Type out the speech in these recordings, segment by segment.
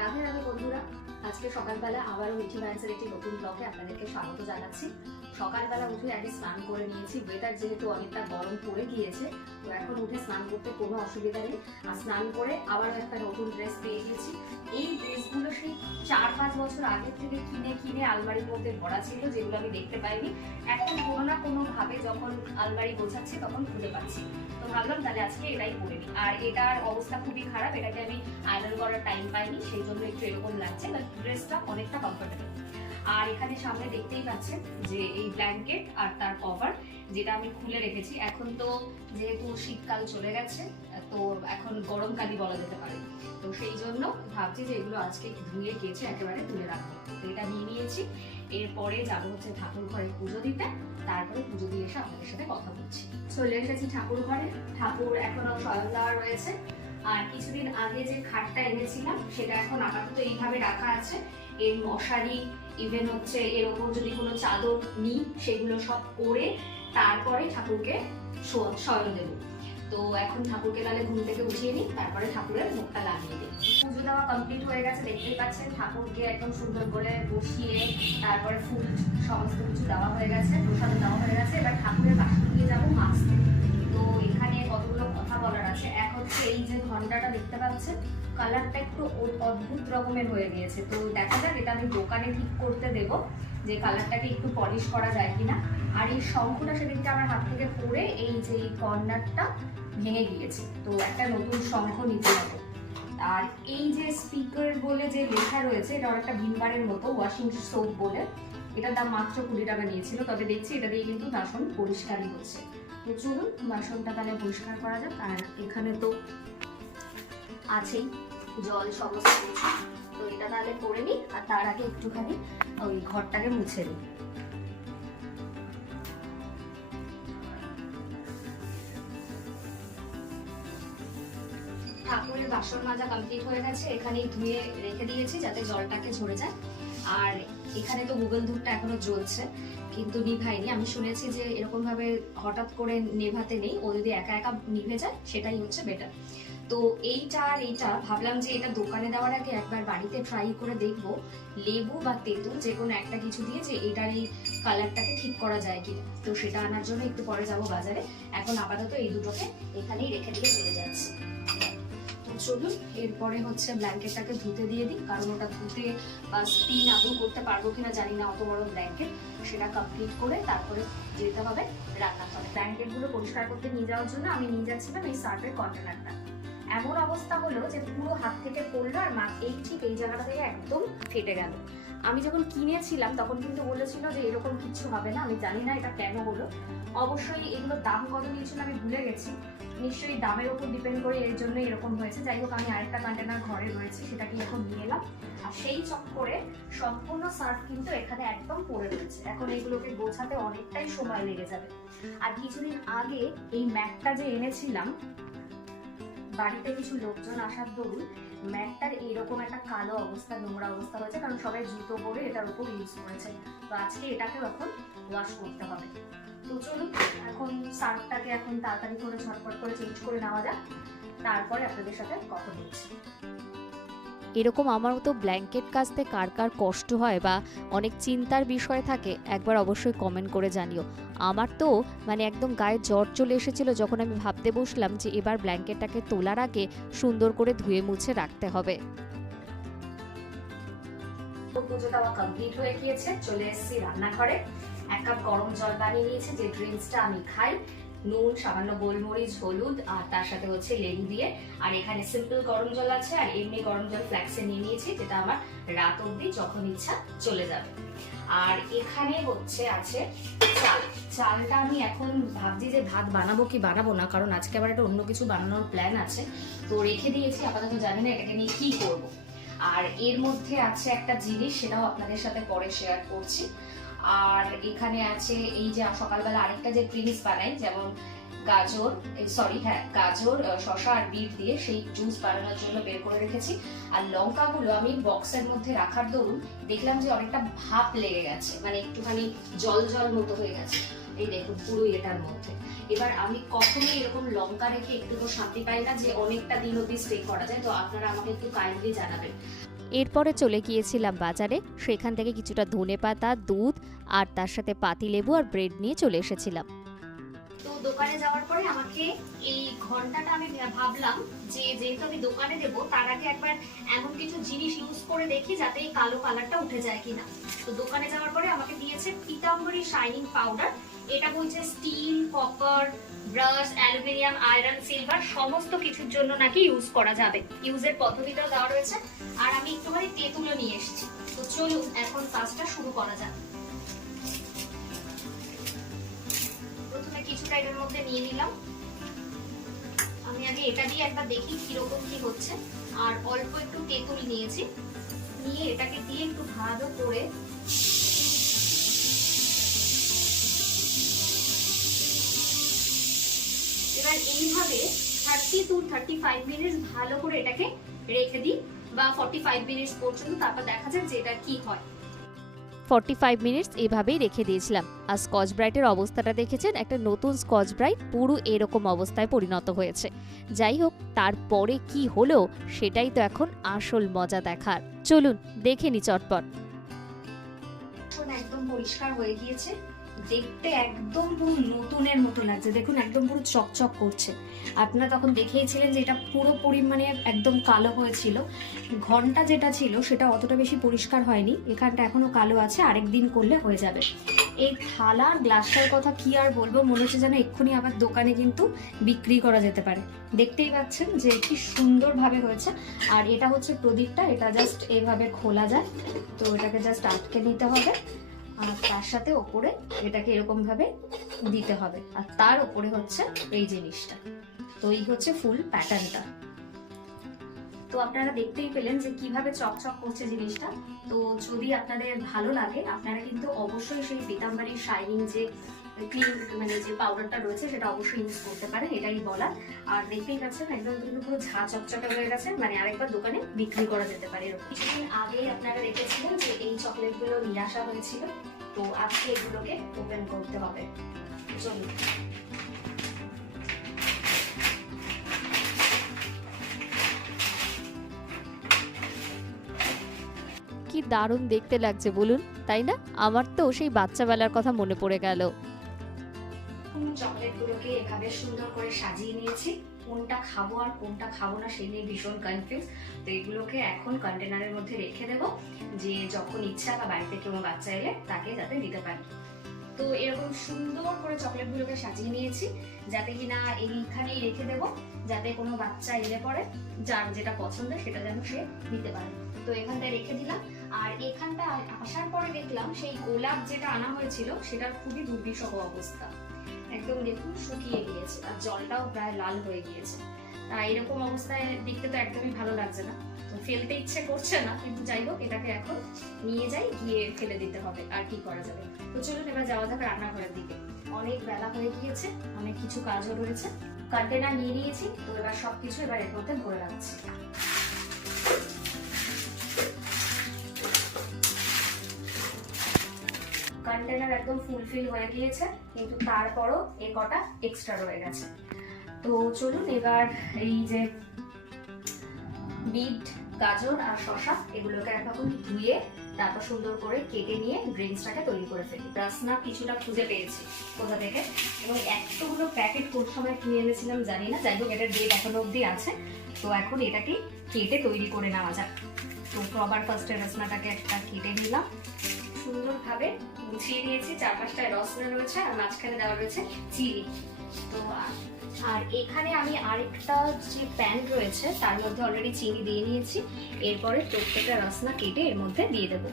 রাধে রাধে বন্ধুরা, আজকে সকালবেলা আবারও মিঠি ম্যান্সের একটি নতুন ব্লগে আপনাদেরকে স্বাগত জানাচ্ছি। সকালবেলা উঠে আগে স্নান করে নিয়েছি ওয়েদার যেহেতু অনেকটা গরম পড়ে গিয়েছে, তো এখন উঠে স্নান করতে কোনো অসুবিধা নেই। আর স্নান করে আবার একটা নতুন ড্রেস পেয়ে গেছি এই ড্রেসগুলো সেই চার পাঁচ বছর আগের থেকে কিনে কিনে আলমারির মধ্যে ভরা ছিল, যেগুলো আমি দেখতে পাইনি। এখন কোনো না কোনো ভাবে যখন আলমারি গোছাচ্ছি তখন খুঁজে পাচ্ছি। তো ভাবলাম তাহলে আজকে এটাই করে নিই। আর এটার অবস্থা খুবই খারাপ, এটাকে আমি আয়রন করার টাইম পাইনি সেই জন্য একটু এরকম লাগছে বাট ড্রেসটা অনেকটা কমফোর্টেবল আর এখানে সামনে দেখতেই পাচ্ছেন যে এই ব্ল্যাঙ্কেট আর তার কভার যেটা আমি খুলে রেখেছি। এখন তো যেহেতু শীতকাল চলে গেছে তো এখন গরমকালই বলা যেতে পারে। তো সেই জন্য ভাবছি যে এগুলো আজকে ধুয়ে কেচে একেবারে তুলে রাখব। তো এটা নিয়ে নিয়েছি। এরপরে যাব হচ্ছে ঠাকুর ঘরে পুজো দিতে। তারপরে পুজো দিয়ে এসে আপনাদের সাথে কথা বলছি। চলে এসেছি ঠাকুর ঘরে ঠাকুর এখনও দেওয়া রয়েছে। আর কিছুদিন আগে যে খাটটা এনেছিলাম, সেটা এখন আপাতত এইভাবে রাখা আছে। এর মশারি ইভেন হচ্ছে এর ওপর যদি কোনো চাদর নিই, সেগুলো সব করে তারপরে ঠাকুরকে শয়ন দেব। তো এখন ঠাকুরকে তাহলে ঘুম থেকে উঠিয়ে নিই, তারপরে ঠাকুরের মুখটা লাগিয়ে দিই পুজো দেওয়া কমপ্লিট হয়ে গেছে, দেখতেই পাচ্ছেন ঠাকুরকে একদম সুন্দর করে বসিয়ে তারপরে ফুল, সমস্ত কিছু দেওয়া হয়ে গেছে, প্রসাদ দেওয়া হয়ে গেছে। এবার ঠাকুরের বাসন নিয়ে যাব মাছতে তো এখানে কতগুলো কথা বলার আছে? এক হচ্ছে এই যে ঘন্টাটা দেখতে পাচ্ছেন, কালারটা একটু অদ্ভুত রকমের হয়ে গিয়েছে। তো দেখা যাক, এটা আমি দোকানে ঠিক করতে দেব যে কালারটাকে একটু পলিশ করা যায় কিনা। আর এই শঙ্খটা সেদিনকে আমার হাত থেকে পড়ে এই যে এই কর্নারটা ভেঙে গিয়েছে। তো একটা নতুন শঙ্খ নিতে হবে। আর এই যে স্পিকার বলে যে লেখা রয়েছে, এটা অনেকটা ভিমবারের মতো ওয়াশিং সোপ বলে, এটার দাম মাত্র কুড়ি টাকা নিয়েছিল, তবে দেখছি এটা দিয়ে কিন্তু বাসন পরিষ্কারই হচ্ছে। তো চলুন, বাসনটা তাহলে পরিষ্কার করা যাক, আর এখানে তো আছেই জল সমস্ত তো এটা তাহলে করে নিই, আর তার আগে একটুখানি ওই ঘরটাকে মুছে নিই। ঠাকুরের বাসন মাজা কমপ্লিট হয়ে গেছে, এখানেই ধুয়ে রেখে দিয়েছি যাতে জলটাকে ঝরে যায়। আর এখানে তো গুগল ধূপটা এখনও জ্বলছে কিন্তু নিভাইনি আমি শুনেছি যে এরকম ভাবে হঠাৎ করে নেভাতে নেই। ও যদি একা একা নিভে যায়, সেটাই হচ্ছে বেটার তো এইটা আর এইটা, ভাবলাম যে এটা দোকানে দেওয়ার আগে একবার বাড়িতে ট্রাই করে দেখব। লেবু বা তেঁতুল যে কোনো একটা কিছু দিয়ে যে এটার এই কালারটাকে ঠিক করা যায় কি তো সেটা আনার জন্য একটু পরে যাব বাজারে। এখন আপাতত এই দুটোকে এখানেই রেখে দিয়ে চলে যাচ্ছি। চলুন এরপরে হচ্ছে ব্ল্যাঙ্কেটটাকে ধুতে দিয়ে দিই, কারণ ওটা ধুতে বা স্পিন আদৌ করতে পারব কিনা জানি না, অত বড় ব্ল্যাঙ্কেট, সেটা কমপ্লিট করে তারপরে যেতে হবে রান্নাঘরে। ব্ল্যাঙ্কেটগুলো পরিষ্কার করতে নিয়ে যাওয়ার জন্য আমি নিয়ে যাচ্ছিলাম এই সার্ফের কন্টেনারটা। এমন অবস্থা হলো যে পুরো হাত থেকে পড়ল আর মা এই ঠিক এই জায়গাটা থেকে একদম ফেটে গেল। আমি যখন কিনেছিলাম, তখন কিন্তু বলেছিল যে এরকম কিছু হবে না, আমি জানি না এটা কেন হলো। অবশ্যই এগুলোর দাম কত নিয়েছিল আমি ভুলে গেছি। নিশ্চয়ই দামের উপর ডিপেন্ড করে এর জন্য এরকম হয়েছে। যাই হোক, আমি আরেকটা কন্টেনার ঘরে রয়েছে সেটাকে এখন নিয়ে এলাম। আর সেই চক্করে সম্পূর্ণ সার্ফ কিন্তু এখানে একদম পড়ে রয়েছে। এখন এগুলোকে গোছাতে অনেকটাই সময় লেগে যাবে। আর কিছুদিন আগে এই ম্যাটটা যে এনেছিলাম বাড়িতে কিছু লোকজন আসার দরুন ম্যাটটার এইরকম একটা কালো অবস্থা, নোংরা অবস্থা হয়েছে, কারণ সবাই জুতো পরে এটার উপর ইউজ করেছে। তো আজকে এটাকেও এখন ওয়াশ করতে হবে। তো চলুন, এখন সার্ফটাকে এখন তাড়াতাড়ি করে ঝটপট করে চেঞ্জ করে নেওয়া যাক। তারপরে আপনাদের সাথে কথা বলছি। এরকম আমার মতো ব্ল্যাঙ্কেট কাচতে কার কার কষ্ট হয় বা অনেক চিন্তার বিষয় থাকে, একবার অবশ্যই কমেন্ট করে জানিও। আমার তো মানে একদম গায়ে জ্বর চলে এসেছিল যখন আমি ভাবতে বসলাম যে এবার ব্ল্যাঙ্কেটটাকে তোলার আগে সুন্দর করে ধুয়ে মুছে রাখতে হবে। চলে রান্নাঘরে। এক কাপ গরম জল বানিয়ে নিয়েছি, যে ড্রিঙ্কসটা আমি খাই। নুন, সামান্য গোলমরিচ, হলুদ, আর তার সাথে হচ্ছে লেবু দিয়ে। আর এখানে সিম্পল গরম জল আছে, আর এমনি গরম জল ফ্ল্যাক্সে নিয়ে নিয়েছি, যেটা আমার রাত অবধি যখন ইচ্ছা চলে যাবে। আর এখানে হচ্ছে আছে চাল। চালটা আমি এখন ভাবছি যে ভাত বানাবো কি বানাবো না, কারণ আজকে আবার একটা অন্য কিছু বানানোর প্ল্যান আছে। তো রেখে দিয়েছি, আপাতত জানি না এটাকে নিয়ে কি করব। আর এর মধ্যে আছে একটা জিনিস, সেটাও আপনাদের সাথে পরে শেয়ার করছি। আর এখানে আছে এই যে সকালবেলা আরেকটা যে ড্রিঙ্কস বানাই, যেমন গাজর সরি হ্যাঁ গাজর শশা আর বিট দিয়ে সেই জুস বানানোর জন্য বের করে রেখেছি। আর লঙ্কাগুলো আমি বক্সের মধ্যে রাখার দরুন দেখলাম যে অনেকটা ভাপ লেগে গেছে মানে একটুখানি জল জল মতো হয়ে গেছে। এই দেখুন, পুরো এটার মধ্যে। এবার আমি কখনোই এরকম লঙ্কা রেখে একটু শান্তি পাই না যে অনেকটা দিন অব্দি স্টে করা যায়। তো আপনারা আমাকে একটু কাইন্ডলি জানাবেন। এরপরে চলে গিয়েছিলাম বাজারে। সেখান থেকে কিছুটা ধনে পাতা, দুধ আর তার সাথে পাতিলেবু আর ব্রেড নিয়ে চলে এসেছিলাম। দোকানে যাওয়ার পরে আমাকে এই ঘন্টাটা আমি ভাবলাম যে যেহেতু আমি দোকানে দেবো, তার আগে একবার এমন কিছু জিনিস ইউজ করে দেখি যাতে এই কালো কালারটা উঠে যায় কিনা। তো দোকানে যাওয়ার পরে আমাকে দিয়েছে পিতাম্বরী শাইনিং পাউডার এটা বলছে steel copper brush, aluminium, iron, silver, সমস্ত কিছুর জন্য নাকি ইউজ করা যাবে। ইউজের পদ্ধতিটাও দেওয়া রয়েছে। আর আমি একটুখানি তেঁতুলও নিয়ে এসেছি। তো চলুন, এখন কাজটা শুরু করা যাক। প্রথমে কিছুটা এটার মধ্যে নিয়ে নিলাম। আমি আগে এটা দিয়ে একবার দেখি কীরকম কি হচ্ছে। আর অল্প একটু তেঁতুল নিয়েছি। নিয়ে এটাকে দিয়ে একটু ভালো করে এবার এইভাবে thirty to thirty five minutes ভালো করে এটাকে রেখে দিই বা ফর্টি ফাইভ মিনিটস পর্যন্ত তারপর দেখা যাক যে এটা কি হয়। ফর্টি ফাইভ মিনিটস এভাবেই রেখে দিয়েছিলাম। আর স্কচ ব্রাইটের অবস্থাটা দেখেছেন? একটা নতুন স্কচ ব্রাইট পুরো এরকম অবস্থায় পরিণত হয়েছে। যাই হোক তারপরে কি হলো সেটাই তো এখন আসল মজা দেখার। চলুন দেখে নি চটপট। একদম পরিষ্কার হয়ে গিয়েছে। দেখতে একদম পুরো নতুনের মতো লাগছে। দেখুন, একদম পুরো চকচক করছে। আপনারা তখন দেখিয়েছিলেন যে এটা পুরো পরিমাণে একদম কালো হয়েছিল। ঘণ্টা যেটা ছিল, সেটা অতটা বেশি পরিষ্কার হয়নি। এখানটা এখনও কালো আছে আরেক দিন করলে হয়ে যাবে। এই থালার গ্লাসটার কথা কি আর বলব, মনে হচ্ছে যেন এক্ষুনি আবার দোকানে কিন্তু বিক্রি করা যেতে পারে। দেখতেই পাচ্ছেন যে কি সুন্দরভাবে হয়েছে। আর এটা হচ্ছে প্রদীপটা, এটা জাস্ট এভাবে খোলা যায়। তো এটাকে জাস্ট আটকে নিতে হবে। আর তার সাথে ওপরে এটাকে এরকম ভাবে দিতে হবে। আর তার উপরে হচ্ছে এই জিনিসটা। তো এই হচ্ছে ফুল প্যাটার্নটা তো আপনারা দেখতেই পেলেন যে কীভাবে চকচক করছে জিনিসটা। তো যদি আপনাদের ভালো লাগে, আপনারা কিন্তু অবশ্যই সেই পিতাম্বারির শাইনিং যে মানে যে পাউডারটা রয়েছে সেটা অবশ্যই ইউজ করতে পারেন, এটাই বলা আর একদম কিন্তু পুরো ঝা হয়ে গেছে মানে আরেকবার দোকানে বিক্রি করা যেতে পারে কিছুদিন আপনারা দেখেছিলেন যে এই চকলেটগুলো নিয়ে আসা হয়েছিল, তো আজকে এগুলোকে ওপেন করতে হবে। চলুন। কি দারুণ দেখতে লাগছে, বলুন, তাই না? আমার তো সেই বাচ্চাবেলার কথা মনে পড়ে গেল। চকলেটগুলোকে এভাবে সুন্দর করে সাজিয়ে নিয়েছি। কোনটা খাব আর কোনটা খাব না সেই নিয়ে ভীষণ কনফিউজ তো এগুলোকে এখন কন্টেনারের মধ্যে রেখে দেবো, যে যখন ইচ্ছা বা বাড়িতে কেউ বাচ্চা এলে তাকে যাতে দিতে পারি। তো এরকম সুন্দর করে চকলেটগুলোকে সাজিয়ে নিয়েছি, যাতে কিনা এইখানেই রেখে দেবো, যাতে কোনো বাচ্চা এলে পরে যার যেটা পছন্দ সেটা যেন সে দিতে পারে। তো এখানটায় রেখে দিলাম। আর এখানটা আসার পরে দেখলাম সেই গোলাপ যেটা আনা হয়েছিল, সেটার খুবই দুর্বিষহ অবস্থা। একদম দেখুন শুকিয়ে গিয়েছে আর জলটাও প্রায় লাল হয়ে গিয়েছে। তা এরকম অবস্থায় দেখতে তো একদমই ভালো লাগছে না। তো ফেলতে ইচ্ছে করছে না, কিন্তু যাই হোক, এটাকে এখন নিয়ে যাই, গিয়ে ফেলে দিতে হবে, আর কি করা যাবে। তো চলুন এবার যাওয়া যাক রান্নাঘরের দিকে। অনেক বেলা হয়ে গিয়েছে, অনেক কিছু কাজও রয়েছে। কন্টেনার নিয়ে নিয়েছি, তো এবার সবকিছু এবার এর মধ্যে ভরে রাখছি। একদম ফুলফিল হয়ে গিয়েছে, কিন্তু তারপরও এ কটা এক্সট্রা রয়ে গেছে। তো চলুন এবার এই যে বিট, গাজর আর শশা এগুলোকে এখন ধুয়ে তারপর সুন্দর করে কেটে নিয়ে ড্রিঙ্কসটাকে তৈরি করে ফেলি। রাসনা কিছুটা খুঁজে পেয়েছি কোথা থেকে। এবং এতগুলো প্যাকেট কোন সময় কিনে এনেছিলাম জানি না, যাই হোক এটার ডেট এখনও অবধি আছে। তো এখন এটাকে কেটে তৈরি করে নেওয়া যাক। তো সবার ফার্স্টে রসনাটাকে একটা কেটে নিলাম। সুন্দরভাবে গুছিয়ে নিয়েছি। চার পাঁচটায় রসনা রয়েছে আর মাঝখানে দেওয়া রয়েছে চিনি। তো আর এখানে আমি আরেকটা যে প্যান রয়েছে, তার মধ্যে অলরেডি চিনি দিয়ে নিয়েছি। এরপরে প্রত্যেকটা রসনা কেটে এর মধ্যে দিয়ে দেবো।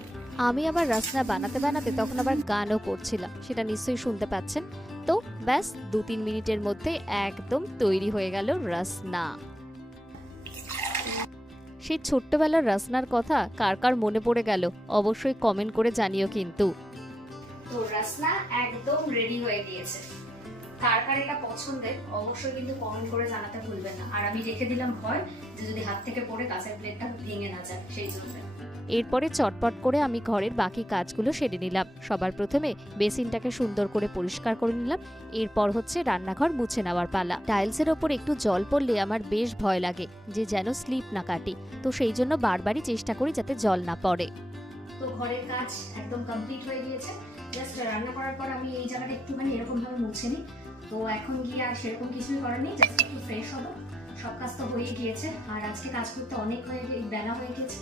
আমি আবার রসনা বানাতে বানাতে তখন আবার গানও করছিলাম, সেটা নিশ্চয়ই শুনতে পাচ্ছেন। তো ব্যাস দু তিন মিনিটের মধ্যে একদম তৈরি হয়ে গেল রাসনা। সেই ছোট্টবেলার রাসনার কথা কার কার মনে পড়ে গেল, অবশ্যই কমেন্ট করে জানিও কিন্তু। তো রাসনা একদম রেডি হয়ে গিয়েছে। কার কার এটা পছন্দের অবশ্যই কিন্তু কমেন্ট করে জানাতে ভুলবেন না। আর আমি রেখে দিলাম ভয় যে যদি হাত থেকে পড়ে কাঁচের প্লেটটা ভেঙে না যায় সেই জন্য। এরপরে চটপট করে আমি ঘরের বাকি কাজগুলো সেরে নিলাম। সবার প্রথমে বেসিনটাকে সুন্দর করে পরিষ্কার করে নিলাম। এরপর হচ্ছে রান্নাঘর মুছে নেওয়ার পালা। টাইলসের ওপর একটু জল পড়লে আমার বেশ ভয় লাগে যে যেন স্লিপ না কাটি। তো সেই জন্য বারবারই চেষ্টা করি যাতে জল না পড়ে। তো ঘরের কাজ একদম কমপ্লিট হয়ে গিয়েছে। জাস্ট রান্না করার পর আমি এই জায়গাটা একটুখানি এরকম ভাবে মুছে নিই। তো এখন গিয়ে আর সেরকম কিছুই করার নেই জাস্ট একটু ফ্রেশ হব। সব কাজ তো হয়ে গিয়েছে। আর আজকে কাজ করতে অনেক হয়ে বেলা হয়ে গেছে।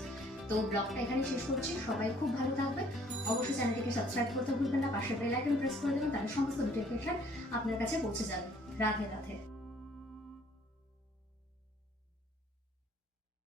তো ব্লগটা এখানে শেষ করছি। সবাই খুব ভালো থাকবে অবশ্যই চ্যানেলটিকে সাবস্ক্রাইব করতে ভুলবেন না। পাশে বেল আইকন প্রেস করে দেবেন। তাহলে সমস্ত নোটিফিকেশন আপনার কাছে পৌঁছে যাবে। রাধে রাধে।